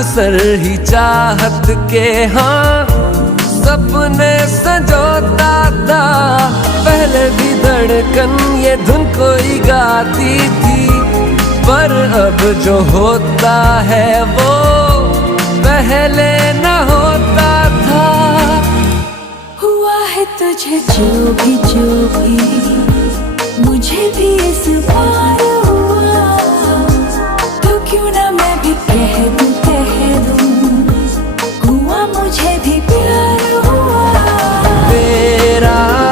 अक्सर ही चाहत के हाँ सपने संजोता था। पहले भी धड़कन ये धुन कोई गाती थी, पर अब जो होता है वो पहले न होता था। हुआ है तुझे जो भी मुझे भी इस बार